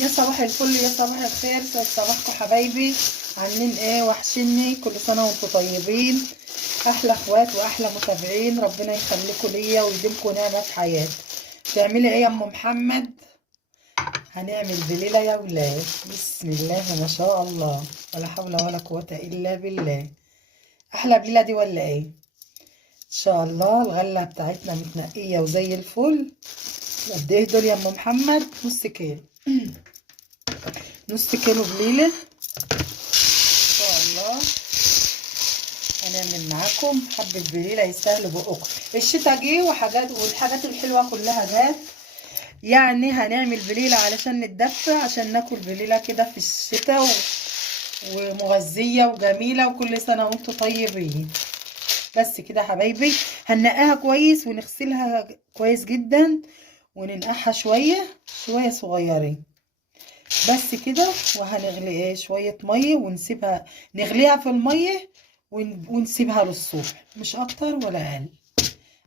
يا صباح الفل، يا صباح الخير، صباحكم حبايبي. عاملين ايه؟ وحشني. كل سنه وانتم طيبين. احلى اخوات واحلى متابعين، ربنا يخليكم ليا ويديمكم نعمه في حياتي. تعملي ايه يا ام محمد؟ هنعمل بليله يا ولاد. بسم الله ما شاء الله، ولا حول ولا قوه الا بالله. احلى بليله دي ولا ايه؟ ان شاء الله. الغله بتاعتنا متنقيه وزي الفل. قد ايه دول يا ام محمد؟ نص كيلو. نص كيلو بليله ان شاء الله. هنعمل معاكم حبه بليله يستاهلوا بقكم. الشتا جه والحاجات الحلوه كلها جات. يعني هنعمل بليله علشان نتدفى، عشان ناكل بليله كده في الشتا ومغذيه وجميله. وكل سنه وانتم طيبين. بس كده حبايبي. هننقاها كويس ونغسلها كويس جدا وننقعها شويه شويه صغيرين بس كده. وهنغلي ايه شويه ميه ونسيبها نغليها في الميه ونسيبها للصبح، مش اكتر ولا اقل.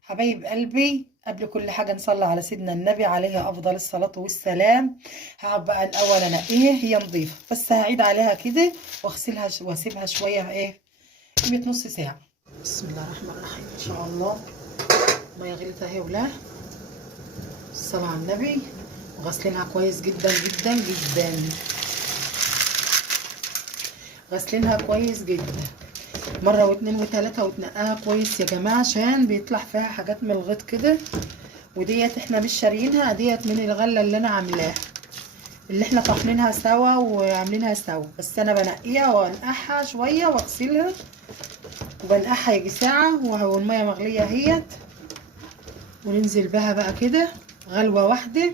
حبايب قلبي، قبل كل حاجه نصلي على سيدنا النبي عليه افضل الصلاه والسلام. هقعد بقى الاول انقيها، هي نظيفه بس هعيد عليها كده واغسلها واسيبها شويه ايه قيمه نص ساعه. بسم الله الرحمن الرحيم. ان شاء الله ميه غليت اهي ولا الصلاه على النبي. وغسلينها كويس جدا جدا جدا. غسلينها كويس جدا مره واتنين وتلاته، وتنقاها كويس يا جماعه عشان بيطلع فيها حاجات من الغيط كده. وديت احنا مش شاريينها، ديت من الغله اللي انا عاملاها، اللي احنا طحنينها سوا وعاملينها سوا. بس انا بنقيها وانقعها شويه واغسلها وبنقعها يجي ساعه والميه مغليه اهيت. وننزل بها بقى كده غلوه واحده،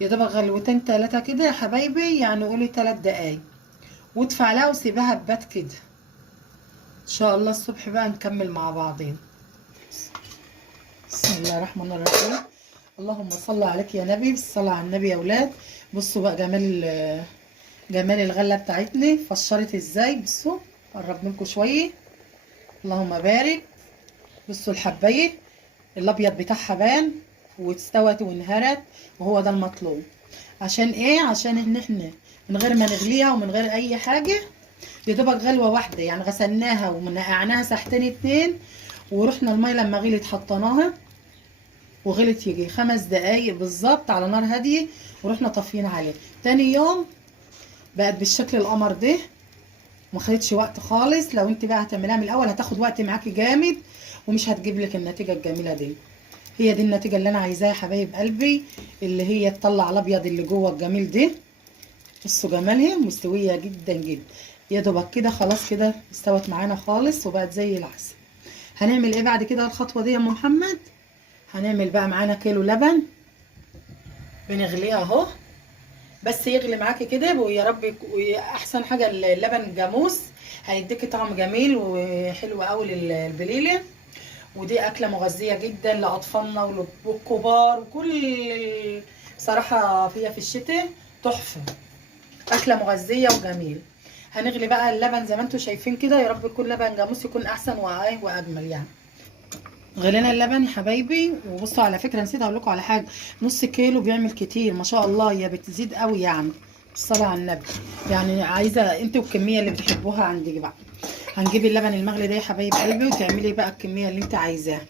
يا دوبك غلوتين تلاته كده يا حبايبي، يعني قولي 3 دقايق. وادفع لها وسيبها تبات كده. ان شاء الله الصبح بقى نكمل مع بعضين. بسم الله الرحمن الرحيم. اللهم صل عليك يا نبي. بالصلاه على النبي يا اولاد. بصوا بقى جمال الغله بتاعتنا فشرت ازاي. بصوا قرب منكم شويه. اللهم بارك. بصوا الحبايه الابيض بتاعها بان واستوت وانهرت، وهو ده المطلوب. عشان ايه؟ عشان ان احنا من غير ما نغليها ومن غير اي حاجه، يا دوبك غلوه واحده، يعني غسلناها ونقعناها ساعتين 2 ورحنا الميه لما غليت حطيناها وغلت يجي 5 دقايق بالظبط على نار هاديه، ورحنا طافيين عليه. تاني يوم بقت بالشكل القمر ده. ما خدتش وقت خالص. لو انت بقى هتعمليها من الاول هتاخد وقت معاكي جامد ومش هتجيب لك النتيجه الجميله دي. هي دي النتيجه اللي انا عايزاها يا حبايب قلبي، اللي هي تطلع الابيض اللي جوه الجميل ده. بصوا جمالها مستويه جدا جدا. يا دوبك كده خلاص كده استوت معانا خالص وبقت زي العسل. هنعمل ايه بعد كده الخطوه دي يا ام محمد؟ هنعمل بقى معانا كيلو لبن بنغليه اهو. بس يغلي معاكي كده ويا رب احسن حاجه اللبن جاموس، هيديكي طعم جميل وحلو قوي للبليله. ودي اكله مغذيه جدا لاطفالنا والكبار وكل. بصراحه فيها في الشتاء تحفه، اكله مغذيه وجميل. هنغلي بقى اللبن زي ما انتم شايفين كده. يا رب يكون لبن جاموس يكون احسن واجمل يعني. غلينا اللبن يا حبايبي. وبصوا على فكره نسيت اقول لكم على حاجه، نص كيلو بيعمل كتير ما شاء الله، هي بتزيد قوي يعني. الصلاه على النبي. يعني عايزه انت والكميه اللي بتحبوها عندك بقى. هنجيب اللبن المغلي ده يا حبايب قلبي وتعملي بقى الكميه اللي انت عايزاها،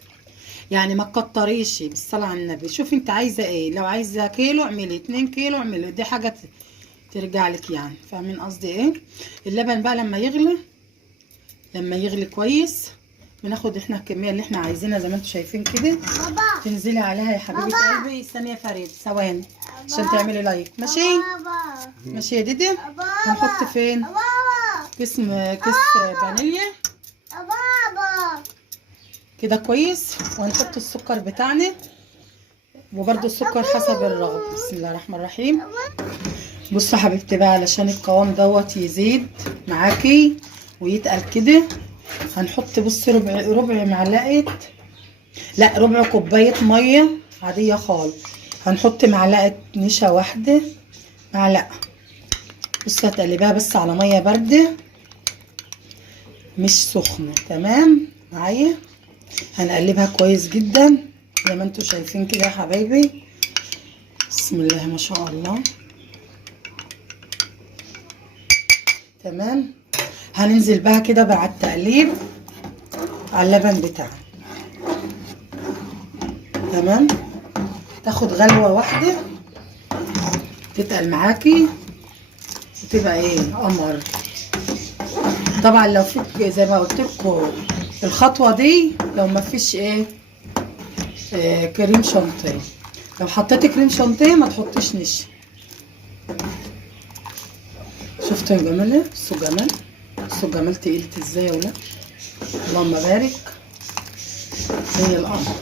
يعني ما تكتريش. بالصلاه على النبي. شوفي انت عايزه ايه، لو عايزه كيلو اعملي، 2 كيلو اعملي، دي حاجه ترجع لك يعني. فاهمين قصدي ايه؟ اللبن بقى لما يغلي كويس بناخد احنا الكميه اللي احنا عايزينها زي ما انتم شايفين كده. تنزلي عليها يا حبيبه قلبي. ثانيه فريد ثواني عشان تعملي لايك. ماشي ماشي يا ديدي. هنحط فين كيس فانيليا كده كويس. وهنحط السكر بتاعنا، وبرده السكر حسب الرغبه. بسم الله الرحمن الرحيم. بصوا يا حبيبتي بقى علشان القوام دوت يزيد معاكي ويتقل كده، هنحط بصي ربع معلقه، لا ربع كوبايه ميه عاديه خالص. هنحط معلقه نشا واحده، معلقه. بصي هتقلبيها بس على ميه بارده مش سخنه. تمام معايا؟ هنقلبها كويس جدا زي ما انتم شايفين كده يا حبايبي. بسم الله ما شاء الله. تمام. هننزل بقى كده مع التقليب على اللبن بتاعنا. تمام. تاخد غلوه واحده تتقل معاكي وتبقى ايه قمر. طبعا لو فيك زي ما قلت لكم الخطوه دي، لو ما فيش كريم شانتيه، لو حطيتي كريم شانتيه ما تحطيش نشا. شفتوا يا جمال؟ بصوا جمال، بصوا الجمال تقيلت ازاي يا ولاد. اللهم بارك. زي القمر.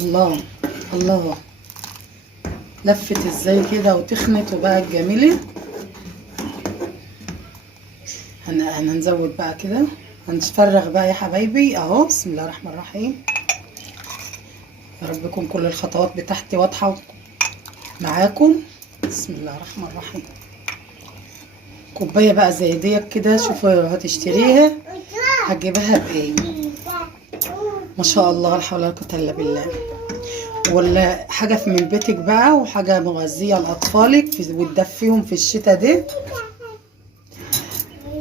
الله الله، لفت ازاي كده وتخنت وبقت جميله. هنزود بقى كده، هنفرغ بقى يا حبايبي اهو. بسم الله الرحمن الرحيم. يا رب يكون كل الخطوات بتاعتي واضحه معاكم. بسم الله الرحمن الرحيم. كوبايه بقى زي ديت كده، شوفوا هتشتريها هتجيبها بايه. ما شاء الله، لا حول ولا قوه الا بالله. ولا حاجه من بيتك بقى، وحاجه مغذيه لاطفالك وتدفيهم في الشتاء دي،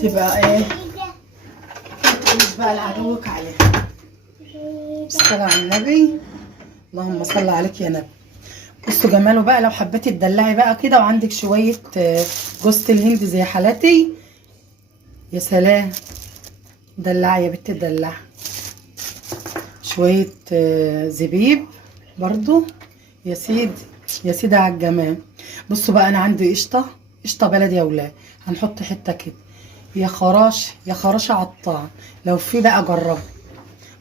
تبقى ايه تقولش بقى لعدوك عليها. الصلاة على النبي. اللهم صل عليك يا نبي. بصوا جماله بقى. لو حبيتي تدلعي بقى كده وعندك شويه جوزة الهند زي حالاتي، يا سلام. دلعي يا بنتي دلعي. شويه زبيب برضو يا سيدي، يا سيدي على الجمال. بصوا بقى، انا عندي قشطه بلدي يا ولاد. هنحط حته كده. يا خراش يا خراش على الطعم. لو في بقى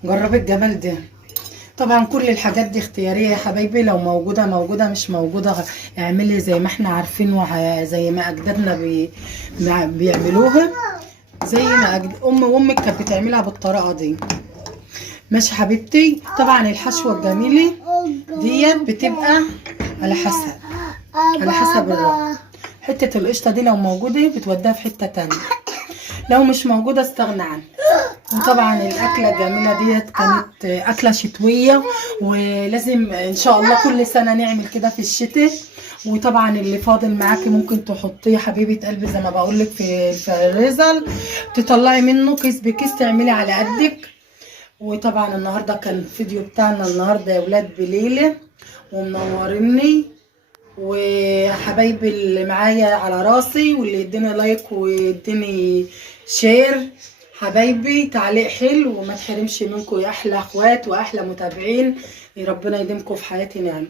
جربي الجمال ده. طبعا كل الحاجات دي اختياريه يا حبايبي، لو موجوده موجوده، مش موجوده اعملي زي ما احنا عارفين زي ما اجدادنا بيعملوها، زي ما امك كانت بتعملها بالطريقه دي. ماشي حبيبتي. طبعا الحشوه الجميله ديت بتبقى على حسب الرأي. حته القشطه دي لو موجوده بتوديها في حته تانية، لو مش موجوده استغنى عنها. وطبعا الاكله الجميله ديت كانت اكله شتويه، ولازم ان شاء الله كل سنه نعمل كده في الشتاء. وطبعا اللي فاضل معاكي ممكن تحطيه حبيبه قلبي زي ما بقول لك في الفريزر، تطلعي منه كيس بكيس تعملي على قدك. وطبعا النهارده كان الفيديو بتاعنا النهارده يا ولاد بليله، ومنوريني. وحبايبي اللي معايا على راسي، واللي يديني لايك ويديني شير، حبايبي تعليق حلو، وما تحرمش منكم يا احلى اخوات واحلى متابعين. ربنا يديمكم في حياتي نعم.